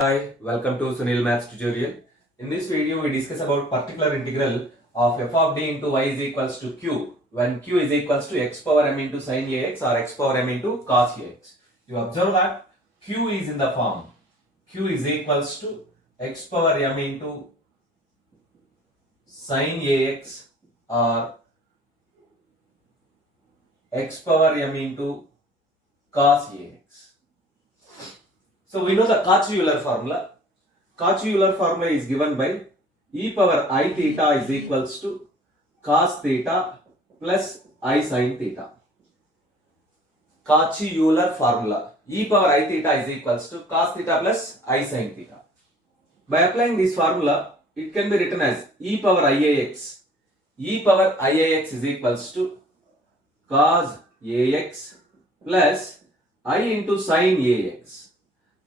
Hi, welcome to Sunil Maths tutorial. In this video, we discuss about particular integral of f of d into y is equals to q when q is equals to x power m into sin ax or x power m into cos ax. You observe that q is in the form q is equals to x power m into sin ax or x power m into cos ax. So we know the Cauchy-Euler formula. Cauchy-Euler formula is given by e power I theta is equals to cos theta plus I sin theta. Cauchy-Euler formula. E power I theta is equals to cos theta plus I sin theta. By applying this formula, it can be written as e power IAX. E power IAX is equals to cos AX plus I into sin AX.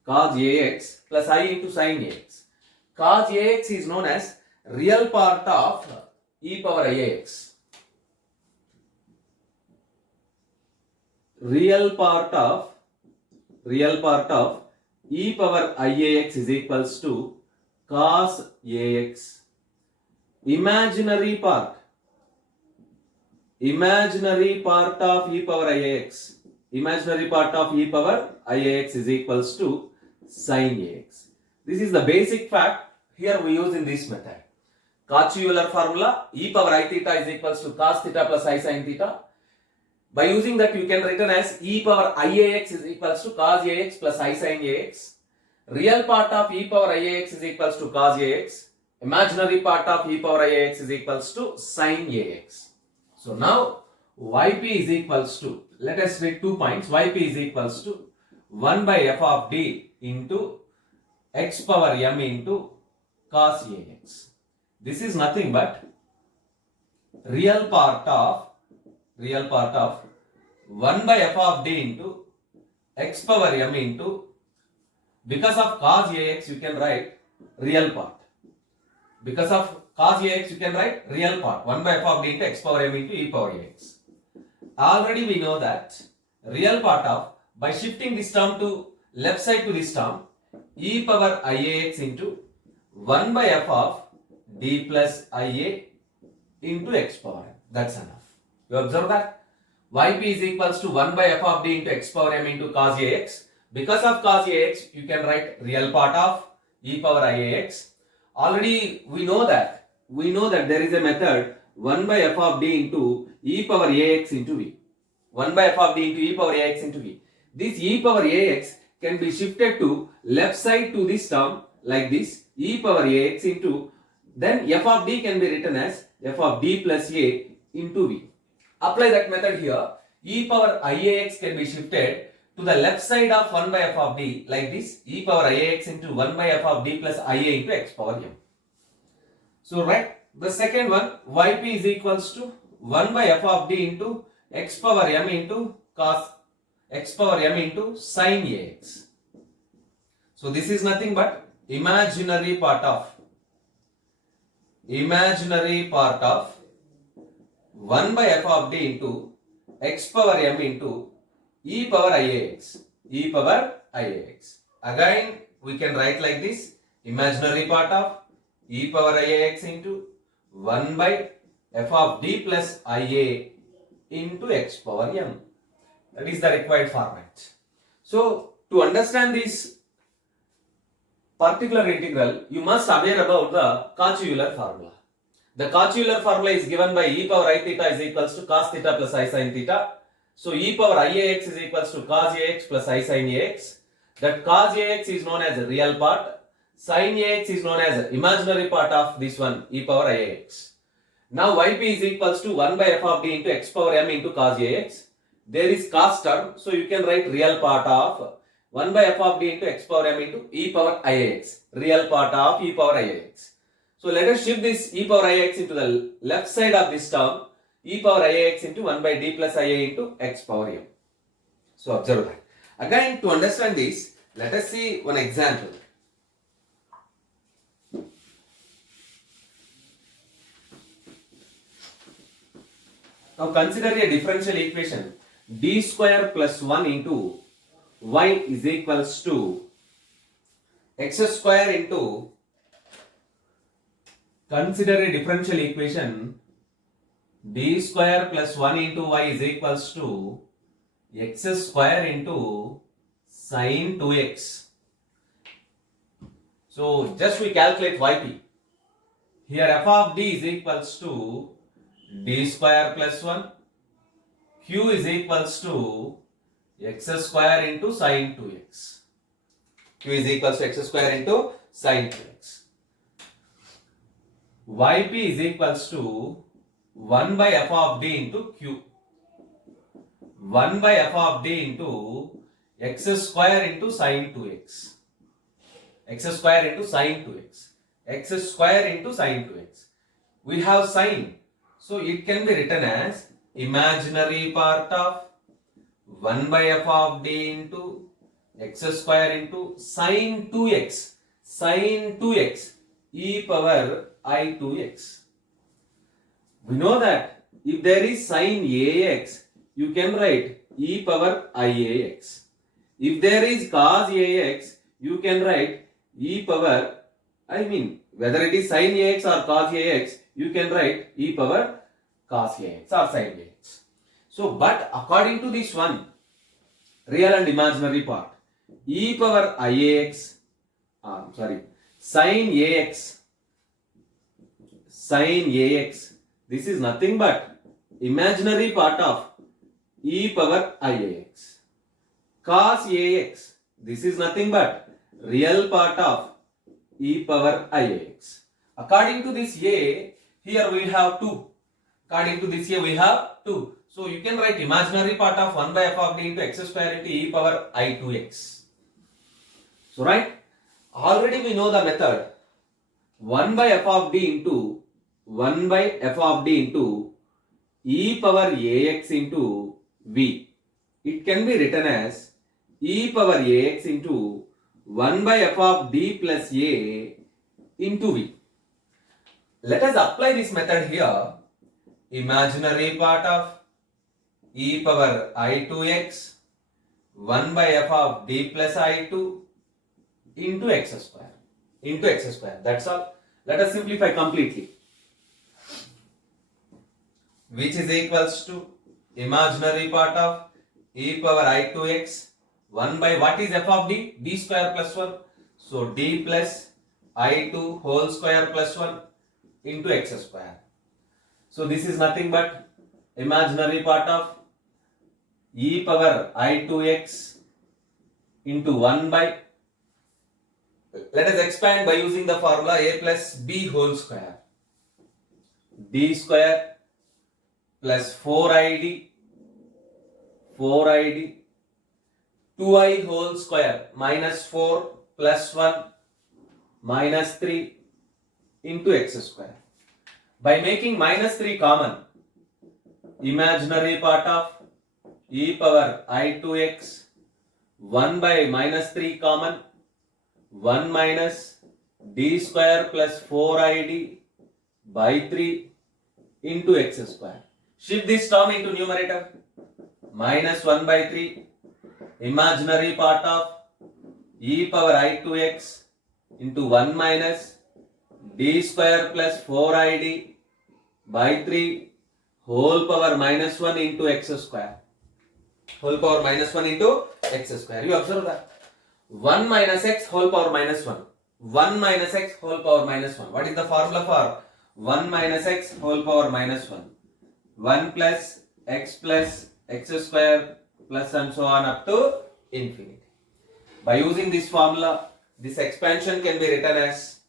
Cos AX plus I into sin AX. Cos AX is known as real part of e power IAX. Real part of e power IAX is equals to cos AX. Imaginary part of e power IAX. Imaginary part of e power IAX is equals to sin AX. This is the basic fact here we use in this method. Cauchy-Euler formula e power I theta is equals to cos theta plus I sin theta. By using that you can written as e power IAX is equals to cos AX plus I sin AX. Real part of e power IAX is equals to cos AX. Imaginary part of e power IAX is equals to sin AX. So now yp is equals to, let us take 2 points. Yp is equals to 1 by f of d into x power m into cos ax. This is nothing but real part of 1 by f of d into x power m into, because of cos ax you can write real part. Because of cos ax you can write real part 1 by f of d into x power m into e power ax. Already we know that real part of, by shifting this term to left side to this term, e power IAX into 1 by f of d plus IA into x power m. That's enough. You observe that yp is equals to 1 by f of d into x power m into cos ax. Because of cos ax you can write real part of e power IAX. Already we know that there is a method 1 by f of d into e power ax into v. 1 by f of d into e power ax into v. This e power ax can be shifted to left side to this term like this, e power ax into, then f of d can be written as f of d plus a into v. Apply that method here. E power IAX can be shifted to the left side of 1 by f of d like this, e power IAX into 1 by f of d plus IA into x power m. So write the second one, yp is equals to 1 by f of d into x power m into cos x power m into sin ax. So this is nothing but imaginary part of 1 by f of d into x power m into e power IAX. Again we can write like this, imaginary part of e power IAX into 1 by f of d plus IA into x power m. That is the required format. So to understand this particular integral, you must aware about the Cauchy-Euler formula. The Cauchy-Euler formula is given by e power I theta is equals to cos theta plus I sin theta. So e power IAX is equals to cos AX plus I sin AX. That cos AX is known as a real part. Sin AX is known as imaginary part of this one, e power IAX. Now yp is equals to 1 by f of d into x power m into cos ax. There is cos term, so you can write real part of 1 by f of d into x power m into e power IAX. Real part of e power IAX. So let us shift this e power IAX into the left side of this term, e power IAX into 1 by d plus IA into x power m. So observe that. Again, to understand this, let us see one example. Now consider a differential equation d square plus 1 into y is equals to x square into, consider a differential equation, d square plus 1 into y is equals to x square into sine 2x. So just we calculate yp. Here f of d is equals to d square plus 1, q is equals to x square into sine 2x. q is equals to x square into sine 2x. yp is equals to 1 by f of d into q. 1 by f of d into x square into sine 2x. x square into sine 2x. x square into sine 2x. We have sine. So it can be written as imaginary part of 1 by f of d into x square into sine 2x. Sine 2x e power I 2x. We know that if there is sine ax, you can write e power iax. If there is cos ax, you can write e power, whether it is sine ax or cos ax, you can write e power cos ax or sine ax. So, but according to this one, real and imaginary part, e power iax, sine ax, this is nothing but imaginary part of e power iax. Cos ax, this is nothing but real part of e power iax. According to this a, here we have 2. According to this a, we have 2. So you can write imaginary part of 1 by f of d into x square into e power I 2x. So right, already we know the method 1 by f of d into 1 by f of d into e power ax into v. It can be written as e power ax into 1 by f of d plus a into v. Let us apply this method here. Imaginary part of e power I 2x 1 by f of d plus I2 into x square. That's all. Let us simplify completely. Which is equals to imaginary part of e power I 2x 1 by what is f of d? D square plus 1. So d plus I2 whole square plus 1 into x square. So this is nothing but imaginary part of e power I 2x into 1 by, let us expand by using the formula a plus b whole square. D square plus 4id 2i whole square minus 4 plus 1 minus 3 into x square. By making minus 3 common, imaginary part of e power I 2x 1 by minus 3 common 1 minus d square plus 4id by 3 into x square. Shift this term into numerator. Minus 1 by 3 imaginary part of e power I 2x into 1 minus d square plus 4id by 3 whole power minus 1 into x square. Whole power minus 1 into x square. You observe that. 1 minus x whole power minus 1. 1 minus x whole power minus 1. What is the formula for 1 minus x whole power minus 1? 1 plus x square plus and so on up to infinity. By using this formula, this expansion can be written as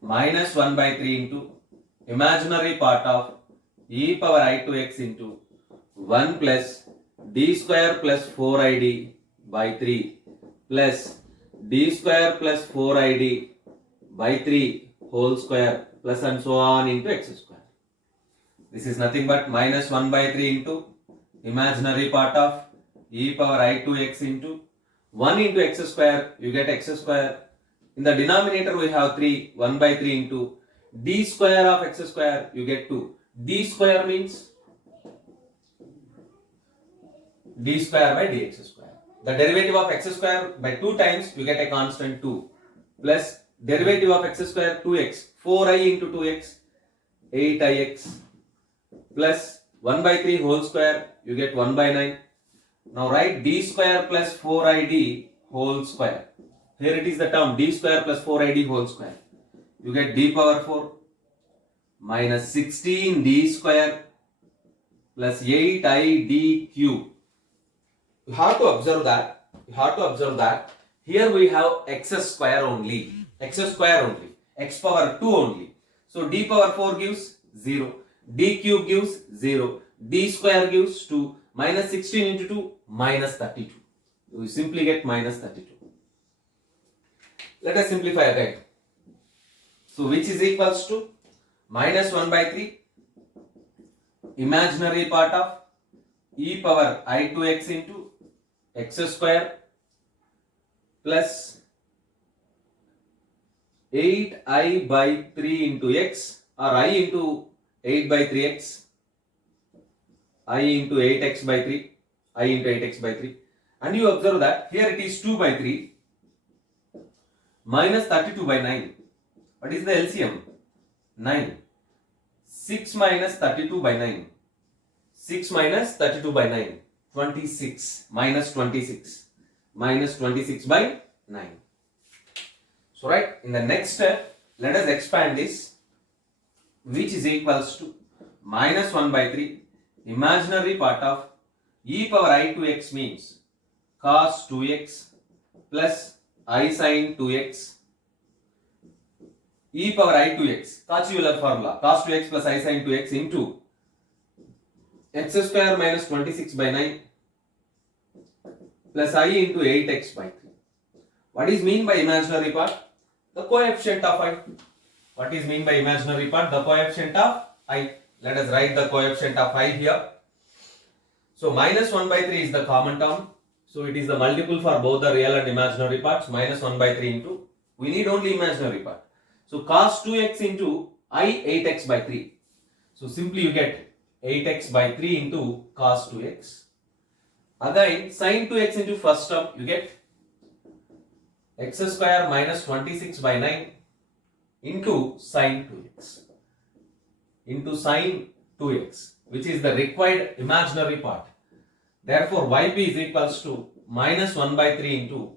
minus 1 by 3 into imaginary part of e power I 2x into 1 plus d square plus 4id by 3 plus d square plus 4id by 3 whole square plus and so on into x square. This is nothing but minus 1 by 3 into imaginary part of e power I 2x into 1 into x square, you get x square. In the denominator we have 3, 1 by 3 into d square of x square, you get 2. D square means d square by dx square. the derivative of x square by 2 times, you get a constant 2, plus derivative of x square 2x, 4i into 2x, 8ix, plus 1 by 3 whole square, you get 1 by 9. Now write d square plus 4id whole square. Here it is the term d square plus 4id whole square. You get d power 4 minus 16d square plus 8id cube. You have to observe that here we have x square only, x power 2 only. So d power 4 gives 0, d cube gives 0, d square gives 2, minus 16 into 2, minus 32. You simply get minus 32. Let us simplify again. So which is equals to minus 1 by 3 imaginary part of e power I2x into x square plus 8i by 3 into x, or I into 8 by 3x, I into 8x by 3, I into 8x by 3. And you observe that here it is 2 by 3 minus 32 by 9. What is the LCM? 9. 6 minus 32 by 9. 6 minus 32 by 9. 26 minus 26. Minus 26 by 9. So right, in the next step, let us expand this, which is equals to minus 1 by 3 imaginary part of e power I2x means cos 2x plus I sin 2x, e power I2x, Cauchy-Euler formula, cos 2x plus I sin 2x into x square minus 26 by 9 plus I into 8x by 3. What is mean by imaginary part? The coefficient of I. What is mean by imaginary part? The coefficient of I. Let us write the coefficient of I here. So minus 1 by 3 is the common term. So it is the multiple for both the real and imaginary parts. Minus 1 by 3 into, we need only imaginary part. So cos 2x into I 8x by 3. So simply you get 8x by 3 into cos 2x. Again sin 2x into first term, you get x square minus 26 by 9 into sin 2x. Into sin 2x, which is the required imaginary part. Therefore, yp is equals to minus 1 by 3 into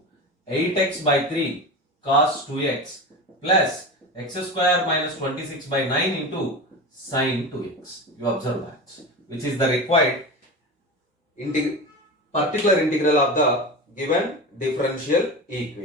8x by 3 cos 2x plus x square minus 26 by 9 into sin 2x. You observe that, which is the required particular integral of the given differential equation.